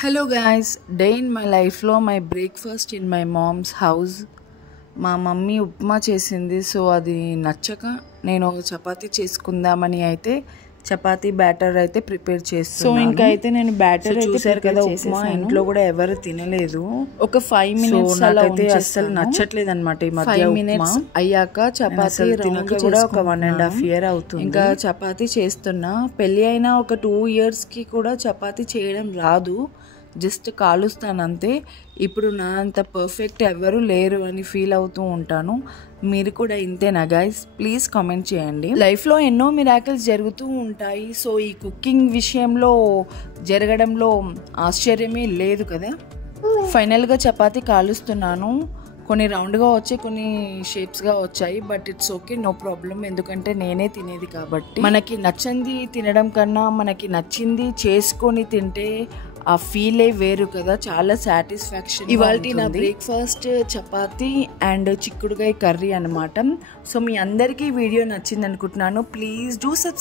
Hello guys, day in my life లో my breakfast in my mom's house. మా mummy upma చేసింది, so అది నచ్చక నేను చపాతీ చేసుకుందామని అయితే చపాతీ బ్యాటర్ అయితే ప్రిపేర్ చేస్తున్నాను. సో ఇంకా అయితే నేను బ్యాటర్ చూసారు కదా, ఉప్మా ఇంట్లో కూడా ఎవరు తినలేదు. ఒక 5 minutes నాకైతే అస్సలు నచ్చట్లేదు అనమాట. ఈ మధ్య 5 minutes అయ్యాక చపాతీ తినక కూడా ఒక 1.5 year అవుతుంది. ఇంకా చపాతీ చేస్తున్నా. పెళ్ళి అయినా ఒక 2 yearsకి కూడా చపాతీ చేయడం రాదు, జస్ట్ కాలుస్తాను అంతే. ఇప్పుడు నా అంత పర్ఫెక్ట్ ఎవరు లేరు అని ఫీల్ అవుతూ ఉంటాను. మీరు కూడా ఇంతేనా గైస్? ప్లీజ్ కామెంట్ చేయండి. లైఫ్లో ఎన్నో మిరాకిల్స్ జరుగుతూ ఉంటాయి, సో ఈ కుకింగ్ విషయంలో జరగడంలో ఆశ్చర్యమే లేదు కదా. ఫైనల్గా చపాతీ కాలుస్తున్నాను. కొన్ని రౌండ్గా వచ్చాయి, కొన్ని షేప్స్గా వచ్చాయి, but it's okay, no problem. ఎందుకంటే నేనే తినేది కాబట్టి. మనకి నచ్చింది తినడం కన్నా మనకి నచ్చింది చేసుకొని తింటే ఆ ఫీలే వేరు కదా, చాలా సాటిస్ఫాక్షన్. ఇవాళ నా బ్రేక్ఫాస్ట్ చపాతీ అండ్ చిక్కుడుకాయ కర్రీ అనమాట. సో మీ అందరికీ వీడియో నచ్చింది అనుకుంటున్నాను. Please do subscribe.